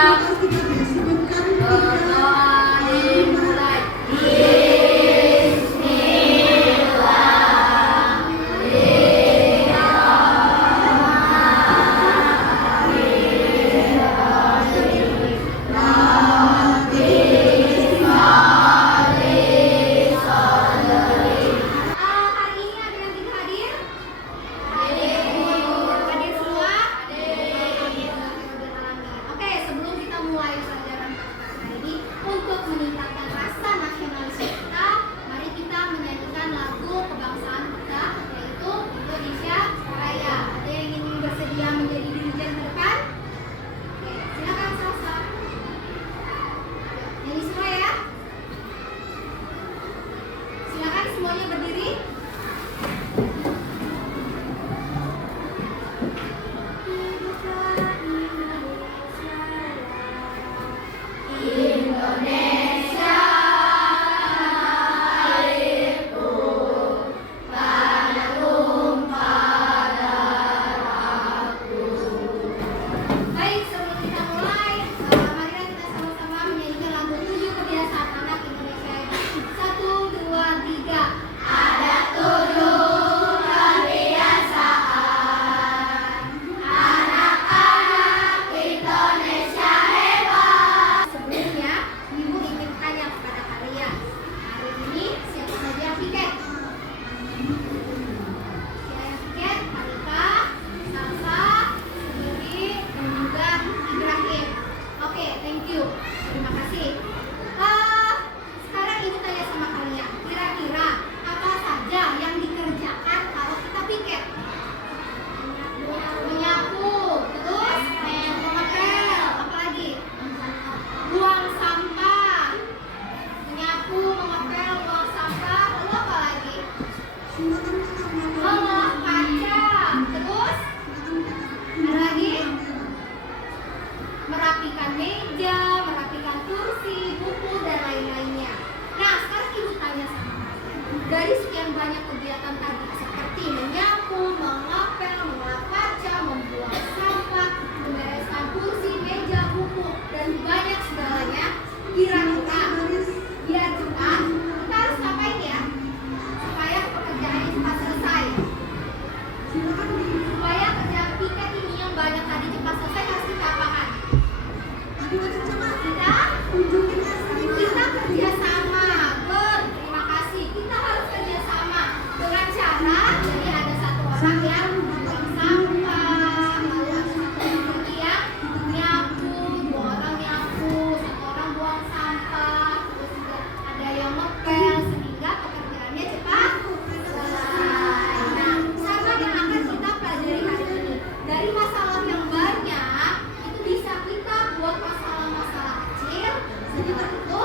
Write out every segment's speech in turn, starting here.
siap. Berdoa dimulai. Hari ini ada yang tidak hadir? Hadir semua? Oke, sebelum kita mulai pelajaran hari ini, untuk meningkatkan rasa nasionalisme kita, mari kita menyanyikan lagu kebangsaan kita, yaitu Indonesia Raya. Ada yang ingin bersedia menjadi dirijen ke depan? Oke, silakan Salsa. Nyanyi semua ya. Silakan semuanya berdiri. Baik, sebelum kita mulai, marilah kita sama-sama menyanyikan lagu 7 kebiasaan anak Indonesia. 1, 2, 3. Ada 7 kebiasaan anak-anak Indonesia hebat. Sebelumnya, Ibu ingin tanya kepada kalian, hari ini siapa saja yang piket? Siapa yang piket? Alika, Salsa, Sendiri, dan juga Ibrahim. Oke, thank you. Terima kasih. Sekarang Ibu tanya sama kalian, kira-kira apa saja yang dikerjakan kalau kita piket? Menyapu, terus mengepel, apa lagi? Buang sampah. Menyapu, mengepel, buang sampah, lalu apa lagi? Mengolah kaca, terus ada lagi? Merapikan meja, merapikan kursi, buku, dan lain-lainnya. Nah, sekarang Ibu tanya sama kalian, dari sekian banyak kegiatan tadi seperti menyapu, mengepel, mengolah kaca, membuang sampah, membereskan kursi, meja, buku, dan banyak segalanya, kira-kira biar cepat, kita harus ngapain ya? Supaya pekerjaannya cepat selesai. Supaya kerja piket ini yang banyak tadi cepat selesai, harus kita apakan? Kita kerja sama. Terima kasih. Kita harus kerja sama dengan cara, jadi ada satu orang yang buang sampah, lalu ada satu lagi yang nyapu, 2 orang nyapu, 1 orang buang sampah, terus juga ada yang ngepel, sehingga pekerjaannya cepat selesai. Nah, sama yang akan kita pelajari hari ini. Dari masalah yang banyak, itu bisa kita buat masalah-masalah kecil, sehingga itu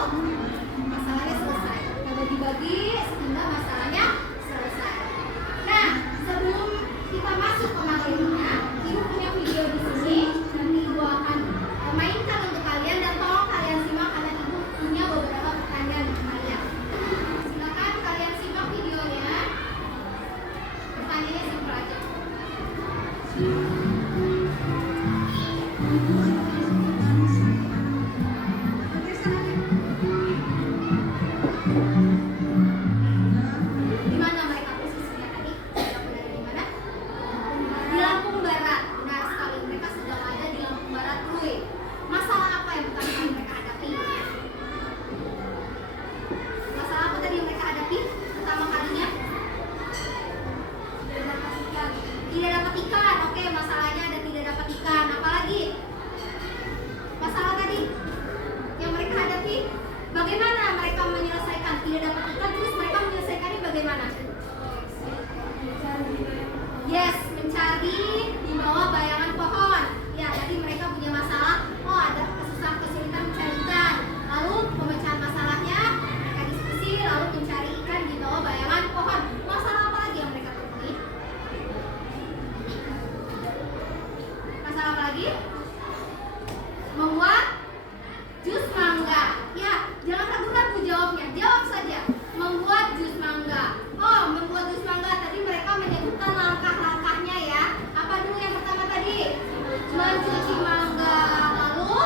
masalahnya selesai. Kalau dibagi sehingga masalahnya selesai. Nah, sebelum kita masuk ke materinya, Ibu punya video di sini. Nanti Ibu akan mainkan untuk kalian dan tolong kalian simak karena Ibu punya beberapa pertanyaan untuk kalian. Silakan kalian simak videonya. Pertanyaannya simpel aja. Di mana mereka posisinya tadi? Mereka berada di mana? Di Lampung Barat. Benar sekali, mereka sedang ada di Lampung Barat, Rui. Masalah apa yang pertama kali mereka hadapi? Masalah apa tadi yang mereka hadapi pertama kalinya? Tidak dapat ikan. Oke, masalahnya ada tidak dapat ikan. Apalagi? Masalah tadi yang mereka hadapi, bagaimana mereka menyelesaikan tidak dapat ikan? Terus mereka menyelesaikannya bagaimana? Yes, mencari di bawah bayangan pohon. Ya, tadi mereka punya masalah. Oh, ada kesusahan kesulitan mencari ikan. Lalu pemecahan masalahnya, mereka diskusi lalu mencari ikan di bawah bayangan pohon. Masalah apa lagi yang mereka temui? Masalah apa lagi? Membuat jus mangga. Ya, jangan ragu-ragu jawabnya. Jawab saja. Membuat jus mangga. Oh, membuat jus mangga. Tadi mereka menyebutkan langkah-langkahnya ya. Apa dulu yang pertama tadi? Mencuci mangga. Lalu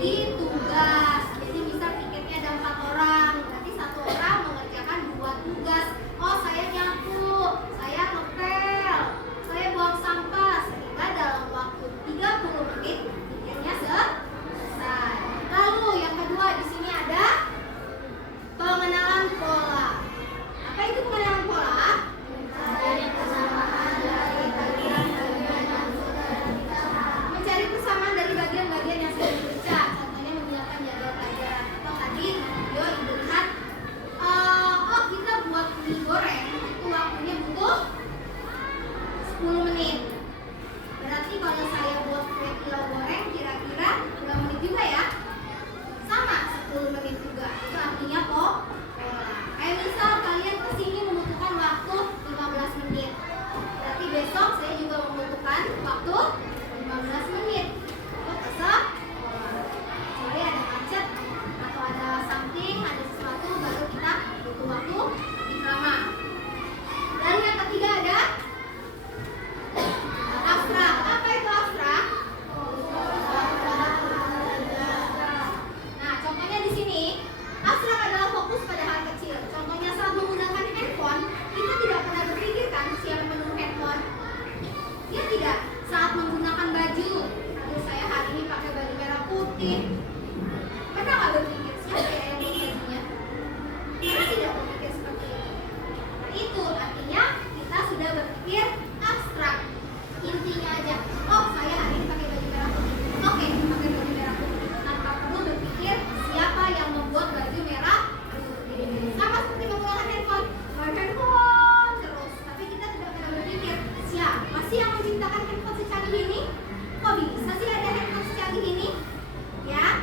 bagi tugas. Jadi misal piketnya ada 4 orang, berarti 1 orang mengerjakan 2 tugas. Oh, saya nyapu, saya ngepel, saya buang sampah, sehingga dalam waktu 30 menit piketnya selesai. Lalu yang kedua di sini ada pengenalan pola. Apa itu pengenalan pola? Mencari persamaan dari bagian-bagian yang sudah dibaca. Contohnya menggunakan jadwal pelajaran. Atau tadi video ibu lihat, oh kita buat mie goreng itu waktunya butuh 10 menit. Berarti kalau saya buat kue tiaw goreng kira-kira berapa menit juga ya? Sama 10 menit juga. Itu artinya kok pola. Kayak misal kalian kesini membutuhkan waktu 15 menit. Berarti besok saya juga membutuhkan waktu 15 menit. Itu kesep pola. Kecuali ada macet atau ada something, ada sesuatu, baru kita butuh waktu lebih lama. Lalu yang ketiga ada abstrak. Apa itu abstrak? Nah, contohnya di sini, abstrak adalah fokus pada hal kecil. Contohnya saat menggunakan handphone, kita tidak pernah berpikirkan siapa menu handphone. Ya tidak. Saat menggunakan baju, aduh saya hari ini pakai baju merah putih. Pernah nggak berpikir siapa ya yang beli bajunya? Kita tidak berpikir seperti itu. Nah, itu artinya kita sudah berpikir abstrak. Intinya aja, oh saya hari ini pakai baju merah putih. Oke, pakai baju merah putih. Tanpa perlu berpikir siapa yang membuat baju merah putih. Sama seperti menggunakan handphone. Handphone terus. Tapi kita tidak pernah berpikir siapa sih yang menciptakan handphone secanggih ini? Kok bisa sih ada handphone secanggih ini? Ya,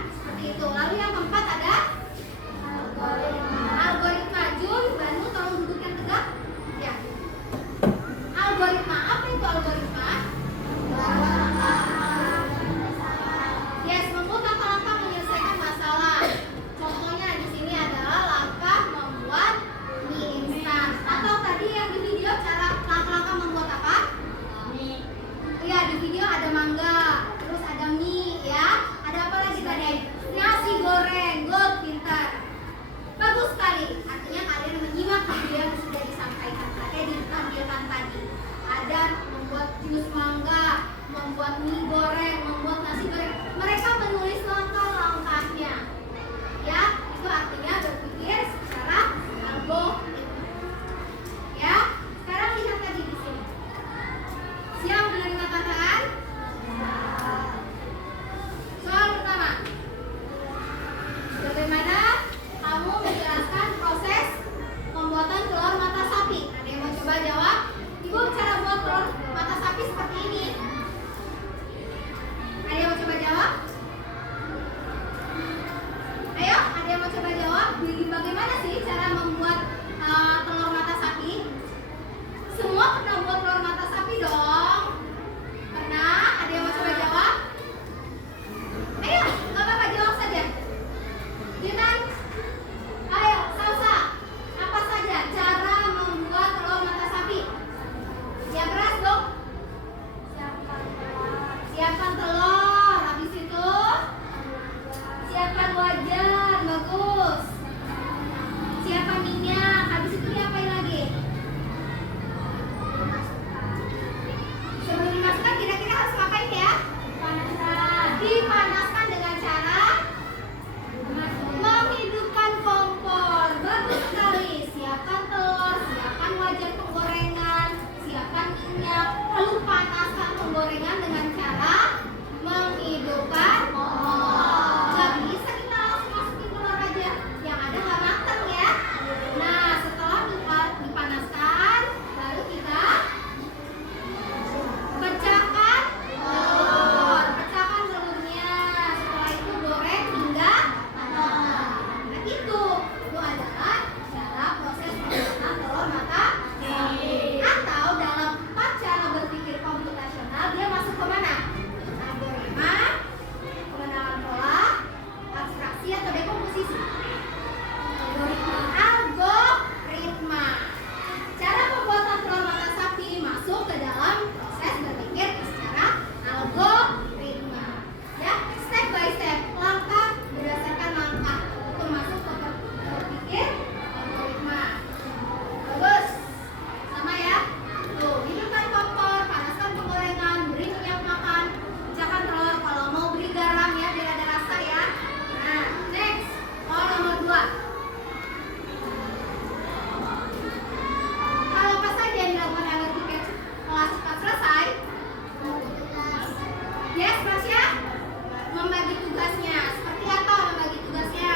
tugasnya. Seperti apa membagi tugasnya?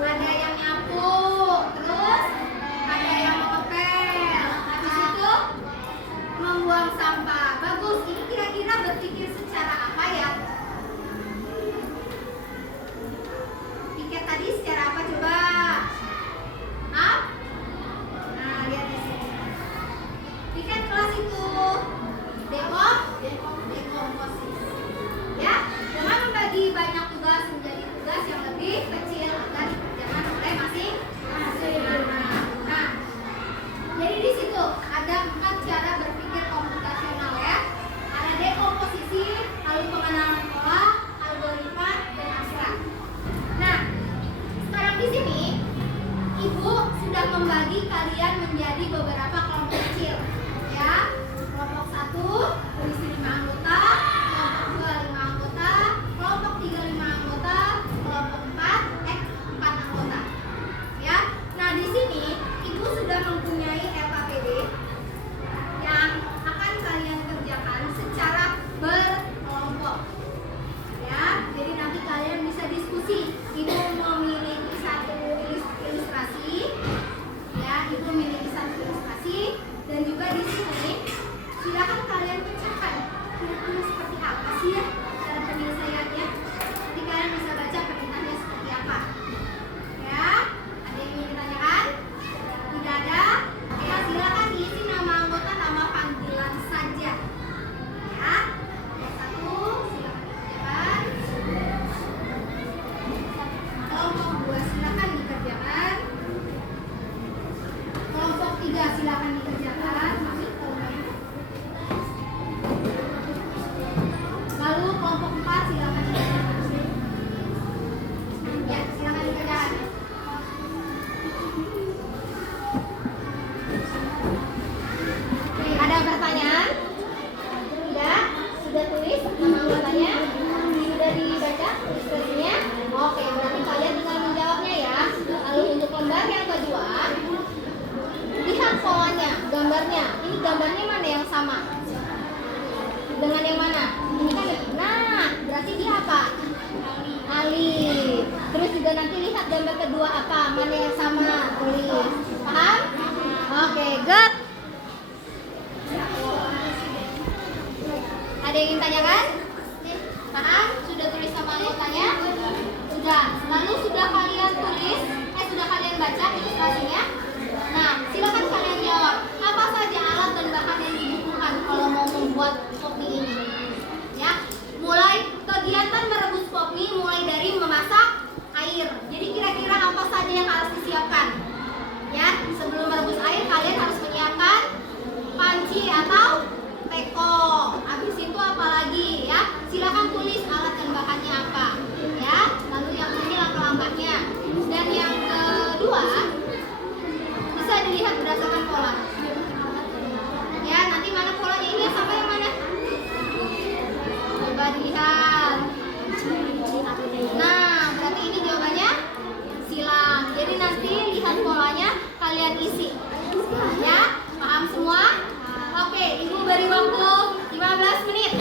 Ada yang nyapu, terus ada yang mengepel, habis itu membuang sampah. Bagus. Ini kira-kira berpikir secara apa ya? Pikir tadi secara apa coba? Hah? Nah, lihat di sini. Pikir kelas itu dekomposisi. Ya, dengan membagi banyak tugas menjadi tugas yang lebih kecil agar dikerjakan oleh masing-masing. Nah, jadi di situ ada 4 cara berpikir komputasional ya. Ada dekomposisi, lalu pengenalan pola, algoritma, dan abstrak. Nah, sekarang di sini Ibu sudah membagi kalian menjadi beberapa kelompok kecil ya. Kelompok 1 berisi 5 anggota, kelompok 2 5 anggota, kelompok 3 5 anggota, kelompok 4 4 anggota. Ya. Nah, di sini Ibu sudah mempunyai LKPD yang akan kalian kerjakan secara berkelompok. Ya, jadi nanti kalian bisa diskusi. Ibu memiliki satu ilustrasi, ya, Ibu memiliki satu ilustrasi, dan juga di sini silakan kalian pecahkan kira-kira seperti apa sih ya cara penyelesaiannya. Nanti kalian bisa baca perintahnya seperti apa. Ya, ada yang ingin ditanyakan? Tidak ada? Ya, silakan diisi nama anggota, nama panggilan saja. Ya, yang 1 silakan dikerjakan. Kelompok 2 silakan dikerjakan. Kelompok 3 silakan dikerjakan. Lalu kelompok 4 silakan dikerjakan. Ya, silakan dikerjakan. Oke, ada pertanyaan? Tidak? Sudah tulis nama anggotanya? Sudah dibaca ilustrasinya? Oke, berarti kalian tinggal menjawabnya ya. Lalu untuk lembar yang kedua, lihat polanya, gambarnya. Ini gambarnya mana yang sama? Dengan yang mana? Ini kan, nah, berarti dia apa? Alif. Terus juga nanti lihat gambar kedua apa? Mana yang sama? Tulis. Paham? Oke, good. Ada yang ingin tanyakan? Paham? Sudah tulis sama anggotanya? Sudah. Lalu sudah kalian tulis? Sudah kalian baca ilustrasinya? Nah, silakan kalian jawab. Apa saja alat dan bahan yang dibutuhkan kalau mau membuat pop mie ini? Ya, mulai kegiatan merebus pop mie mulai dari memasak air. Jadi kira-kira apa saja yang harus disiapkan? Ya, sebelum merebus air kalian harus menyiapkan panci atau teko. Habis itu apa lagi ya? Silakan tulis alat dan bahannya apa. Ya, lalu yang ini langkah-langkahnya. Dan yang kedua bisa dilihat berdasarkan pola. Ya, nanti mana polanya ini sampai yang mana? Coba dilihat. Nah, berarti ini jawabannya silang. Jadi nanti lihat polanya, kalian isi. Ya, paham semua? Oke, Ibu beri waktu 15 menit.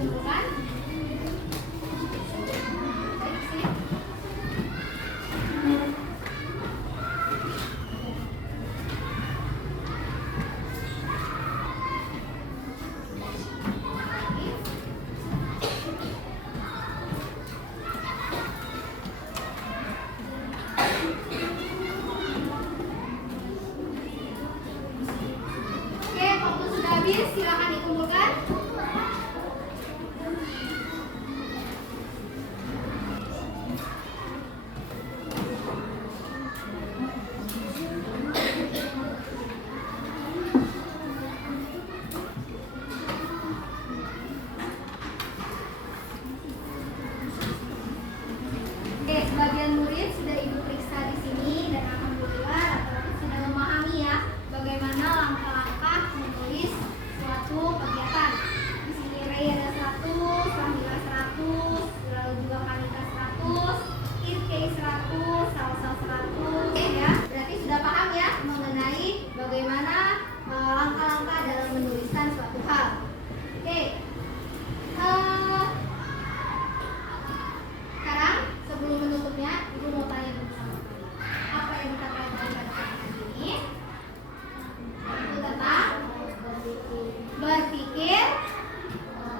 dikumpulkan. Baik sih. Oke, waktu sudah habis, silakan dikumpulkan. Oke, sebagian murid sudah Ibu periksa di sini dan alhamdulillah rata-rata sudah memahami ya bagaimana langkah-langkah menulis suatu kegiatan. Di sini Ray ada 100, Rahmila 100, lalu juga Kanita 100, Irkei 100, Salsa 100. Oke ya, berarti sudah paham ya mengenai bagaimana langkah-langkah dalam menuliskan suatu hal. Oke. Sekarang sebelum menutupnya, Ibu mau tanya dulu sama kalian. Apa yang kita pelajari pada pelajaran ini? Itu tentang berpikir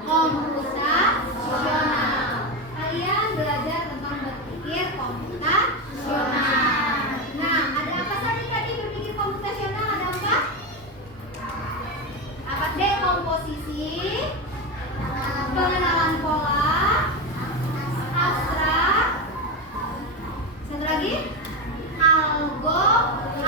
komputasional. Kalian belajar tentang berpikir komputasional. Nah, ada apa saja tadi berpikir komputasional? Ada apa? Apa? Dekomposisi, pengenalan pola, abstrak, satu lagi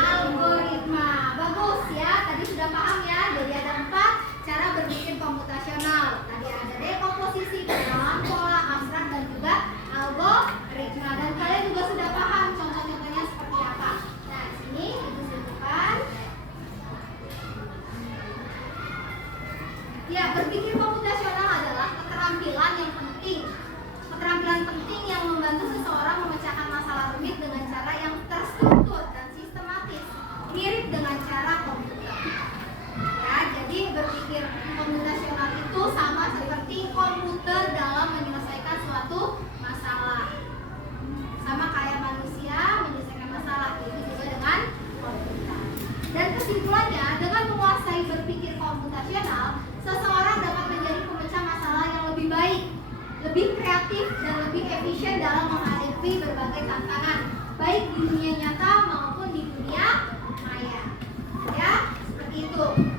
algoritma. Bagus ya, tadi sudah paham ya. Jadi ada 4 cara berpikir komputasional. Tadi ada dekomposisi, pengenalan pola, abstrak, dan juga algoritma. Dan kalian juga sudah paham contoh-contohnya seperti apa. Nah, di sini Ibu sebutkan. Ya, berpikir komputasional adalah keterampilan yang penting. Keterampilan penting yang membantu seseorang memecahkan masalah rumit dengan cara yang terstruktur dan sistematis, mirip dengan cara komputer. Ya, jadi berpikir komputasional itu sama seperti komputer dalam menyelesaikan suatu masalah. Sama kayak manusia menyelesaikan masalah, itu juga dengan komputer. Dan kesimpulannya, dengan menguasai berpikir komputasional, seseorang dapat menjadi pemecah masalah yang lebih baik, lebih kreatif, dan lebih efisien dalam menghadapi berbagai tantangan, baik di dunia nyata maupun di dunia maya. Ya, seperti itu.